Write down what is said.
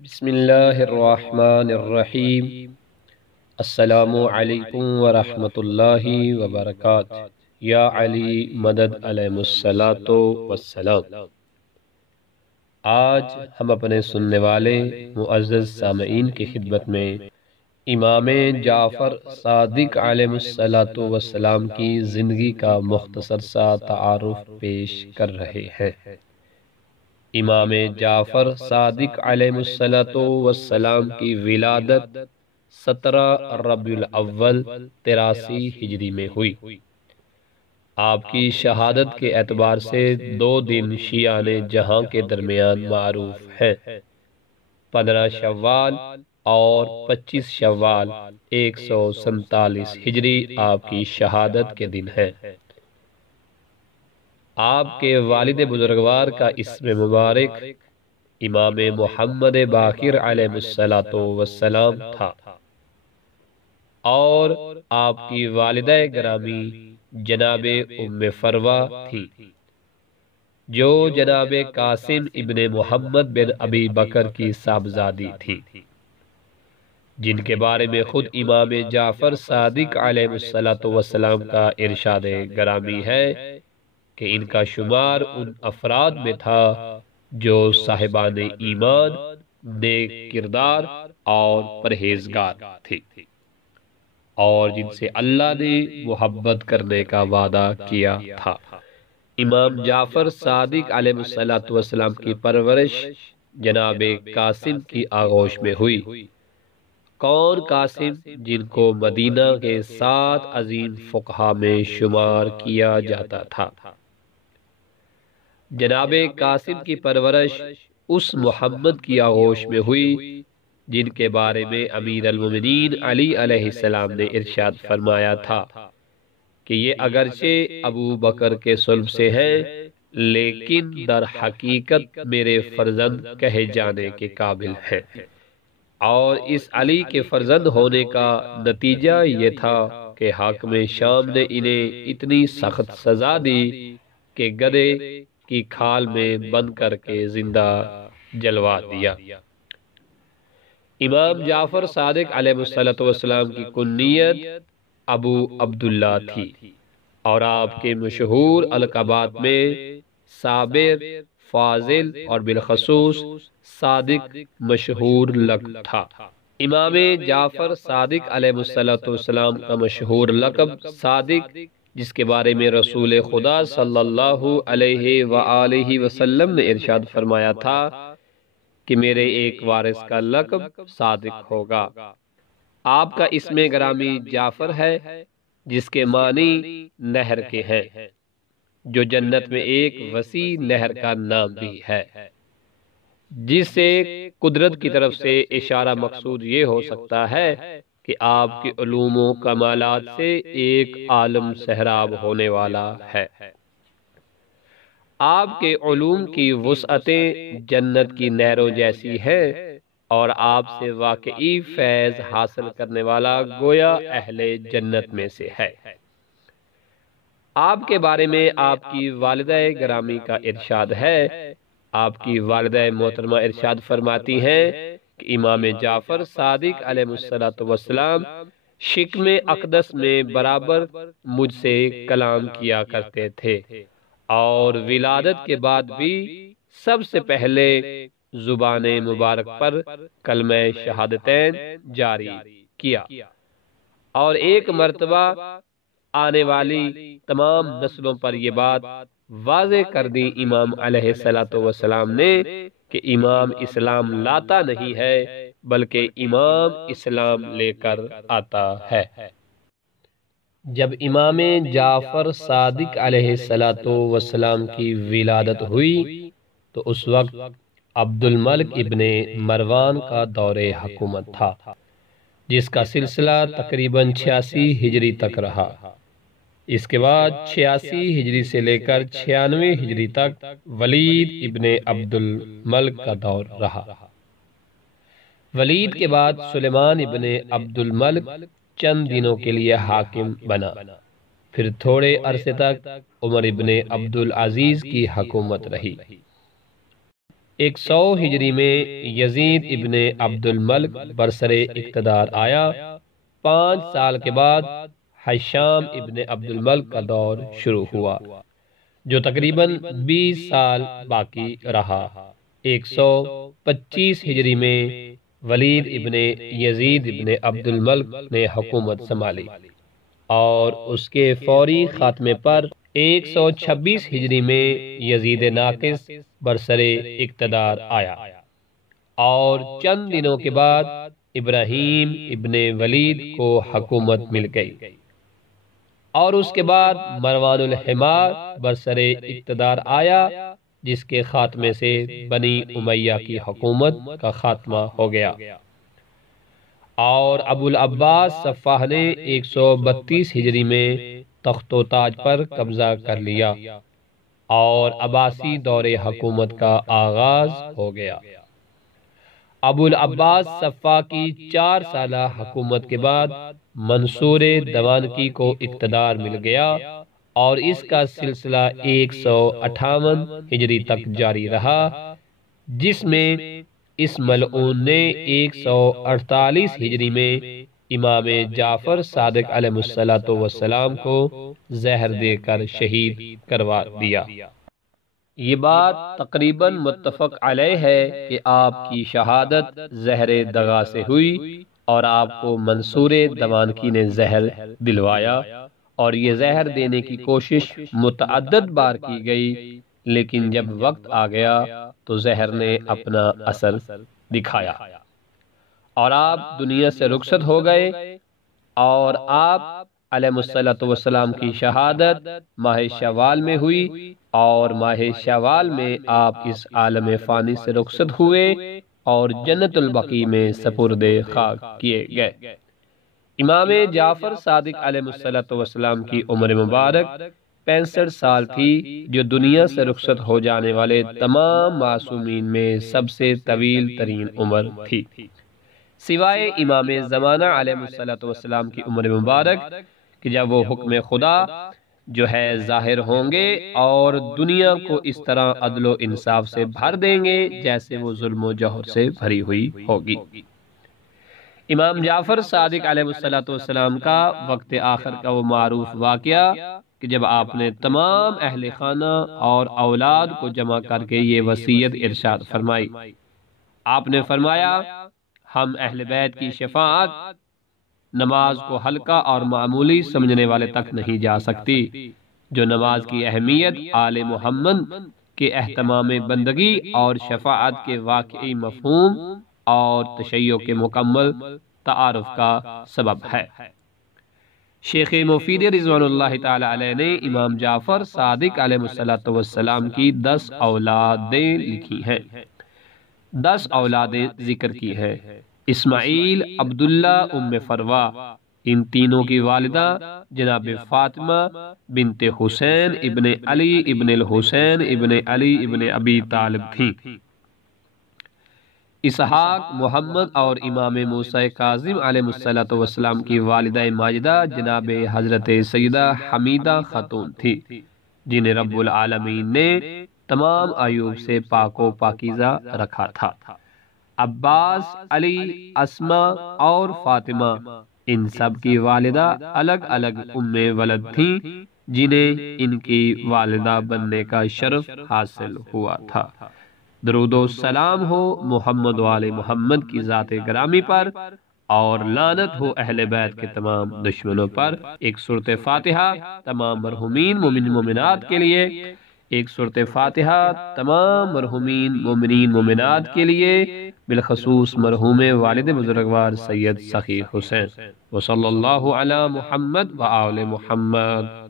بسم اللہ الرحمن الرحیم۔ السلام علیکم ورحمۃ اللہ وبرکاتہ۔ یا علی مدد علیہ الصلاۃ والسلام۔ آج ہم اپنے سننے والے معزز سامعین کی خدمت میں امام جعفر صادق علیہ الصلاۃ والسلام کی زندگی کا مختصر سا تعارف پیش کر رہے ہیں۔ امام جعفر صادق علیہ الصلاۃ والسلام کی ولادت 17 ربیع الاول 83 ہجری میں ہوئی۔ آپ کی شہادت کے اعتبار سے 2 دن شیعان جہاں کے درمیان معروف ہیں۔ 15 شوال اور 25 شوال 147 ہجری آپ کی شہادت کے دن ہیں۔ آپ کے والد بزرگوار کا اسم مبارک امام محمد باقر علیہ الصلاۃ والسلام تھا، اور آپ کی والدہ گرامی جناب ام فروہ تھی، جو جناب قاسم ابن محمد بن ابی بکر کی صاحبزادی تھی، جن کے بارے میں خود امام جعفر صادق علیہ الصلاۃ والسلام کا ارشاد گرامی ہے کہ ان کا شمار ان افراد میں تھا جو صاحبان ایمان، نیک کردار اور پرہیزگار تھے، اور جن سے اللہ نے محبت کرنے کا وعدہ کیا تھا۔ امام جعفر صادق علیہ الصلاۃ والسلام کی پرورش جناب قاسم کی آغوش میں ہوئی۔ کون قاسم؟ جن کو مدینہ کے 7 عظیم فقہا میں شمار کیا جاتا تھا۔ جناب قاسم کی پرورش اس محمد کی آغوش میں ہوئی جن کے بارے میں امیر المومنین علی علیہ السلام نے ارشاد فرمایا تھا کہ یہ اگرچہ ابو بکر کے صلب سے ہیں، لیکن در حقیقت میرے فرزند کہے جانے کے قابل ہیں، اور اس علی کے فرزند ہونے کا نتیجہ یہ تھا کہ حاکم شام نے انہیں اتنی سخت سزا دی کہ گدھے کی کھال میں بند کر کے زندہ جلوا دیا۔ امام جعفر صادق علیہ السلام کی کنیت ابو عبداللہ تھی، اور آپ کے مشہور القابات میں صابر، فاضل اور بالخصوص صادق مشہور لقب تھا۔ امام جعفر صادق علیہ السلام کا مشہور لقب صادق، جس کے بارے میں رسول خدا صلی اللہ علیہ وآلہ وسلم نے ارشاد فرمایا تھا کہ میرے ایک وارث کا لقب صادق ہوگا۔ آپ کا اسم گرامی جعفر ہے، جس کے معنی نہر کے ہیں، جو جنت میں ایک وسیع نہر کا نام بھی ہے، جس سے قدرت کی طرف سے اشارہ مقصود یہ ہو سکتا ہے کہ آپ کے علوم و کمالات سے ایک عالم سہراب ہونے والا ہے۔ آپ کے علوم کی وسعتیں جنت کی نہروں جیسی ہیں، اور آپ سے واقعی فیض حاصل کرنے والا گویا اہل جنت میں سے ہے۔ آپ کے بارے میں آپ کی والدہ گرامی کا ارشاد ہے۔ آپ کی والدہ محترمہ ارشاد فرماتی ہیں کہ امام جعفر صادق علیہ الصلاۃ والسلام شکم اقدس میں برابر مجھ سے کلام کیا کرتے تھے، اور ولادت کے بعد بھی سب سے پہلے زبان مبارک پر کلمہ شہادتین جاری کیا، اور ایک مرتبہ آنے والی تمام نسلوں پر یہ بات واضح کر دی امام علیہ الصلاۃ والسلام نے کہ امام اسلام لاتا نہیں ہے، بلکہ امام اسلام لے کر آتا ہے۔ جب امام جعفر صادق علیہ الصلاۃ والسلام کی ولادت ہوئی تو اس وقت عبد الملک ابن مروان کا دور حکومت تھا، جس کا سلسلہ تقریباً 86 ہجری تک رہا۔ اس کے بعد 86 ہجری سے لے کر 96 ہجری تک ولید ابن عبد الملک کا دور رہا۔ ولید کے بعد سلیمان ابن عبد الملک چند دنوں کے لیے حاکم بنا، پھر تھوڑے عرصے تک عمر ابن عبد العزیز کی حکومت رہی۔ 100 ہجری میں یزید ابن عبد الملک برسر اقتدار آیا۔ 5 سال کے بعد ہشام ابن عبد الملک کا دور شروع ہوا جو تقریباً 20 سال باقی رہا۔ 125 ہجری میں ولید ابن یزید ابن عبد الملک نے حکومت سنبھالی اور اس کے فوری خاتمے پر 126 ہجری میں یزید ناقص برسر اقتدار آیا اور چند دنوں کے بعد ابراہیم ابن ولید کو حکومت مل گئی اور اس کے بعد مروان الحمار برسر اقتدار آیا جس کے خاتمے سے بنی امیہ کی حکومت کا خاتمہ ہو گیا اور ابو العباس صفاح نے 132 ہجری میں تخت و تاج پر قبضہ کر لیا اور عباسی دور حکومت کا آغاز ہو گیا۔ ابو العباس صفاح کی 4 سالہ حکومت کے بعد منصور دوانکی کو اقتدار مل گیا اور اس کا سلسلہ 158 ہجری تک جاری رہا جس میں اس ملعون نے 148 ہجری میں امام جعفر صادق علیہ السلام کو زہر دے کر شہید کروا دیا۔ یہ بات تقریباً متفق علیہ ہے کہ آپ کی شہادت زہر دغا سے ہوئی اور آپ کو منصور دوانکی نے زہر دلوایا اور یہ زہر دینے کی کوشش متعدد بار کی گئی لیکن جب وقت آ گیا تو زہر نے اپنا اثر دکھایا اور آپ دنیا سے رخصت ہو گئے اور آپ علیہ السلام کی شہادت ماہ شوال میں ہوئی اور ماہ شوال میں آپ اس عالم فانی سے رخصت ہوئے اور جنت البقیع میں سپرد خاک کیے گئے۔ امام جعفر صادق علیہ السلام کی عمر مبارک 65 سال تھی جو دنیا سے رخصت ہو جانے والے تمام معصومین میں سب سے طویل ترین عمر تھی سوائے امام زمانہ علیہ السلام کی عمر مبارک کہ جب وہ حکم خدا جو ہے ظاہر ہوں گے اور دنیا کو اس طرح عدل و انصاف سے بھر دیں گے جیسے وہ ظلم و جور سے بھری ہوئی ہوگی۔ امام جعفر صادق علیہ السلام کا وقت آخر کا وہ معروف واقعہ کہ جب آپ نے تمام اہل خانہ اور اولاد کو جمع کر کے یہ وصیت ارشاد فرمائی۔ آپ نے فرمایا ہم اہل بیت کی شفاعت نماز کو ہلکا اور معمولی سمجھنے والے تک نہیں جا سکتی جو نماز کی اہمیت آل محمد کے اہتمام بندگی اور شفاعت کے واقعی مفہوم اور تشیع کے مکمل تعارف کا سبب ہے۔ شیخ مفید رضوان اللہ تعالی علیہ نے امام جعفر صادق علیہ السلام کی 10 اولادیں لکھی ہیں، 10 اولادیں ذکر کی ہیں۔ اسماعیل، عبداللہ، ام فروہ، ان تینوں کی والدہ جناب فاطمہ بنت حسین ابن علی ابن الحسین ابن علی ابن ابی طالب تھیں۔ اسحاق، محمد اور امام موسیٰ کاظم علیہ السلام کی والدہ ماجدہ جناب حضرت سیدہ حمیدہ خاتون تھی جنہیں رب العالمین نے تمام عیوب سے پاک و پاکیزہ رکھا تھا۔ عباس، علی، اسماء اور فاطمہ ان سب کی والدہ الگ الگ ام ولد تھیں جنہیں ان کی والدہ بننے کا شرف حاصل ہوا تھا۔ درود و سلام ہو محمد و آل محمد کی ذات گرامی پر اور لعنت ہو اہل بیت کے تمام دشمنوں پر۔ ایک سورۃ فاتحہ تمام مرحومین مومن مومنات کے لیے، ایک سورۃ فاتحہ تمام مرحومین مومنین مومنات کے لیے، بالخصوص مرحوم والد بزرگوار سید سخی حسین۔ وصلی اللہ علی محمد و آل محمد۔